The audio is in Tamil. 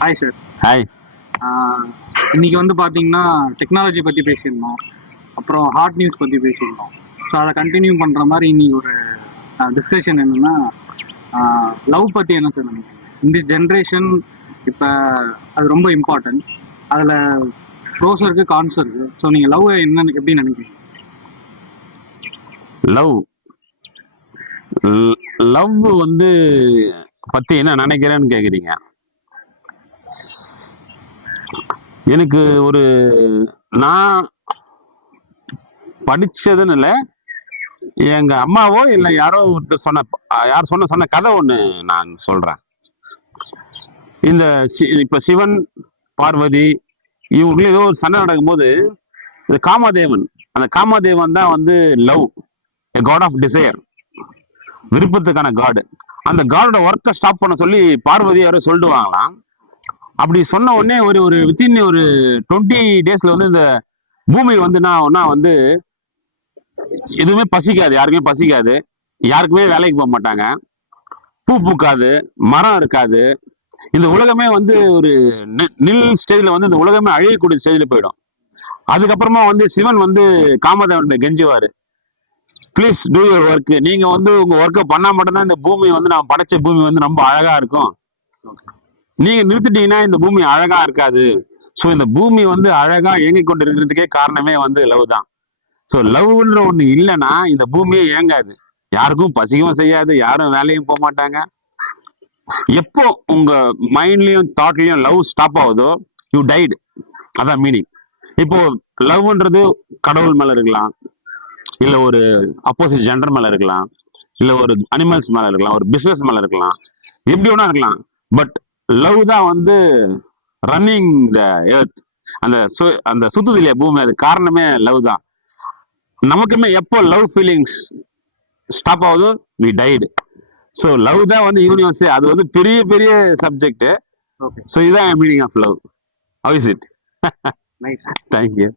Hi sir. ஹாய். இன்னைக்கு வந்து பார்த்தீங்கன்னா டெக்னாலஜி பற்றி பேசியிருந்தோம், அப்புறம் ஹாட் நியூஸ் பற்றி பேசியிருந்தோம். ஸோ அதை கண்டினியூ பண்ணுற மாதிரி இன்னைக்கு ஒரு டிஸ்கஷன் என்னன்னா, லவ் பற்றி என்ன சார் நினைக்கிறீங்க? இந்த ஜென்ரேஷன் இப்போ அது ரொம்ப இம்பார்ட்டன்ட். அதில் ப்ரோஸ் இருக்கு, கான்ஸ் இருக்கு. ஸோ நீங்கள் லவ் என்னன்னு எப்படி நினைக்கிறீங்க? லவ் லவ் வந்து பத்தி என்ன நினைக்கிறேன்னு கேக்குறீங்க. எனக்கு ஒரு நான் படிச்சதுன்னு இல்லை, எங்க அம்மாவோ இல்லை யாரோ ஒருத்தர் சொன்ன கதை ஒண்ணு நான் சொல்றேன். இந்த இப்ப சிவன் பார்வதி இவங்களுக்குள்ள ஏதோ ஒரு சண்டை நடக்கும்போது இந்த காமதேவன், அந்த காமதேவன் தான் வந்து love, a god of desire, விருப்பத்துக்கான காடு. அந்த காடோட ஒர்க்கை ஸ்டாப் பண்ண சொல்லி பார்வதி யாரோ சொல்லிடுவாங்களாம். அப்படி சொன்ன உடனே ஒரு வித்தின் ஒரு 20 daysல வந்து இந்த பூமி வந்து நான் வந்து எதுவுமே பசிக்காது, யாருக்குமே பசிக்காது, யாருக்குமே வேலைக்கு போக மாட்டாங்க, பூ பூக்காது, மரம் இருக்காது, இந்த உலகமே வந்து ஒரு நில் ஸ்டேஜ்ல வந்து இந்த உலகமே அழியக்கூடிய ஸ்டேஜ்ல போயிடும். அதுக்கப்புறமா வந்து சிவன் வந்து காமதேவன் கெஞ்சுவாரு, ப்ளீஸ் டூ யுவர் ஒர்க், நீங்க வந்து உங்க ஒர்க்கை பண்ணா மட்டும்தான் இந்த பூமி வந்து நான் படைச்ச பூமி வந்து ரொம்ப அழகா இருக்கும், நீங்க நிறுத்திட்டீங்கன்னா இந்த பூமி அழகா இருக்காது. ஸோ இந்த பூமி வந்து அழகா இயங்கிக் கொண்டு இருக்கிறதுக்கே காரணமே வந்து லவ் தான். ஸோ லவ்ன்ற ஒண்ணு இல்லைன்னா இந்த பூமியே இயங்காது, யாருக்கும் பசிக்கவும் செய்யாது, யாரும் வேலையும் போக மாட்டாங்க. எப்போ உங்க மைண்ட்லயும் தாட்லயும் லவ் ஸ்டாப் ஆகுதோ யூ டைட், அதான் மீனிங். இப்போ லவ்ன்றது கடவுள் மேல இருக்கலாம், இல்ல ஒரு அப்போசிட் ஜெண்டர் மேல இருக்கலாம், இல்ல ஒரு அனிமல்ஸ் மேல இருக்கலாம், ஒரு பிசினஸ் மேல இருக்கலாம், எப்படி வேணா இருக்கலாம். பட் லவ் தான் வந்து ரன்னிங் த எர்த், அந்த சுத்துது இல்லையா பூமி, அது காரணமே லவ் தான். நமக்குமே எப்போ லவ் ஃபீலிங்ஸ் ஸ்டாப் ஆகுதோ வி டைட். ஸோ லவ் தான் வந்து யூனிவர்ஸ், அது வந்து பெரிய பெரிய சப்ஜெக்ட். ஸோ இதுதான் meaning of love. How is it? Nice. Thank you.